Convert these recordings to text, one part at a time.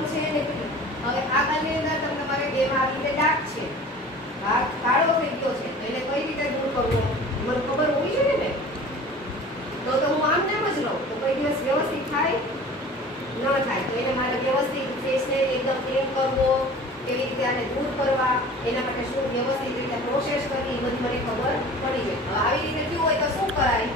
Brown છે ને હવે આગળની અંદર તમને તમારે બેમાં આવી રીતે ડાર્ક છે, ભાગ કાળો થઈ ગયો છે, એટલે કઈ રીતે દૂર કરવો મને ખબર હોવી જોઈએ ને. તો હું આમ નામ જ રહું તો કોઈ દિવસ વ્યવસ્થિત થાય ન થાય. તો એને મારે વ્યવસ્થિત ફેસને એકદમ ક્લીન કરવો, કેવી રીતે આને દૂર કરવા, એના માટે શું વ્યવસ્થિત રીતે પ્રોસેસ કરવી એ બધી મને ખબર પડી જાય. હવે આવી રીતે થયું હોય તો શું કરાય?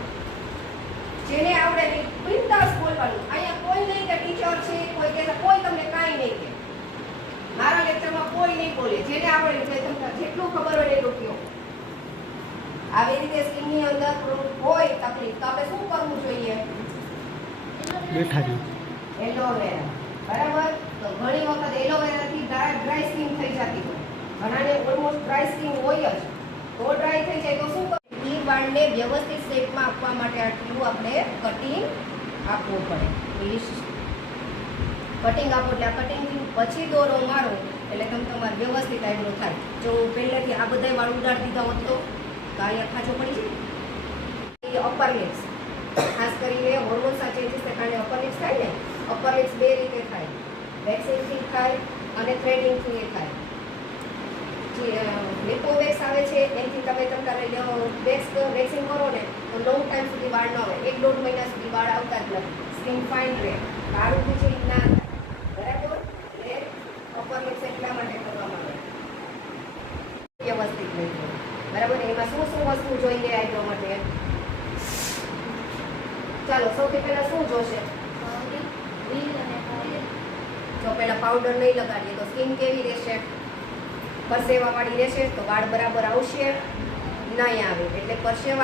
જેને આવડે નહીં બિંદાસ બોલવાનું. અહીંયા કોઈ નહીં કે ટીચર છે કોઈ કે કોઈ તમને કાંઈ નહીં કે. મારા લેક્ચરમાં કોઈ નહીં બોલે. જેને આવડે છે તમને જેટલું ખબર હોય એટલું કહો. આવી રીતે સ્કિનની અંદર હોય તકલીફ તો આપણે શું કરવું જોઈએ? બેઠા એલોવેરા. બરાબર? તો ઘણી વખત એલોવેરાથી ડ્રાય સ્કિન થઈ જતી હોય. ઘણાને ઓલમોસ્ટ ડ્રાય સ્કિન હોય જ. તો ડ્રાય થઈ જાય તો શું કરવું? ઈ વાળને વ્યવસ્થિત શેપમાં આપવા માટે આટલું આપણે કટિંગ આપવું પડે. કટિંગ આપો એટલે આ કટિંગથી પછી દોરો મારો એટલે તમારે વ્યવસ્થિત આઈબ્રો થાય. જો પહેલેથી આ બધા વાળ ઉડાડી દીધા હોત તો અહીંયા ખાંચો પડી જાય. અપર લિપ્સ ખાસ કરીને હોર્મોન્સના ચેન્જીસને કારણે અપર લિપ્સ થાય ને, અપર લિપ્સ બે રીતે થાય, વેક્સિંગથી થાય અને થ્રેડિંગથી એ થાય. જે લિપો વેક્સ આવે છે એનાથી તમે તમારે વેક્સિંગ કરો ને તો લોંગ ટાઈમ સુધી વાળ ન આવે, 1-1.5 મહિના સુધી વાળ આવતા જ નથી, સ્કિન ફાઇન રહે, કાળું છે ના થાય. બરાબર? એટલે અપર લિપ્સ એટલા માટે કરવામાં આવે વ્યવસ્થિત નહીં. બરાબર? એમાં શું શું વસ્તુ જોઈએ આઈબ્રો માટે? ચાલો સૌથી પહેલા શું જોશે? જો પહેલા પાવડર નહીં લગાડીએ તો સ્કિન કેવી રહેશે? પરસેવા વાળી રહેશે તો વાળ બરાબર આવશે નહીં આવે. એટલે પરસેવા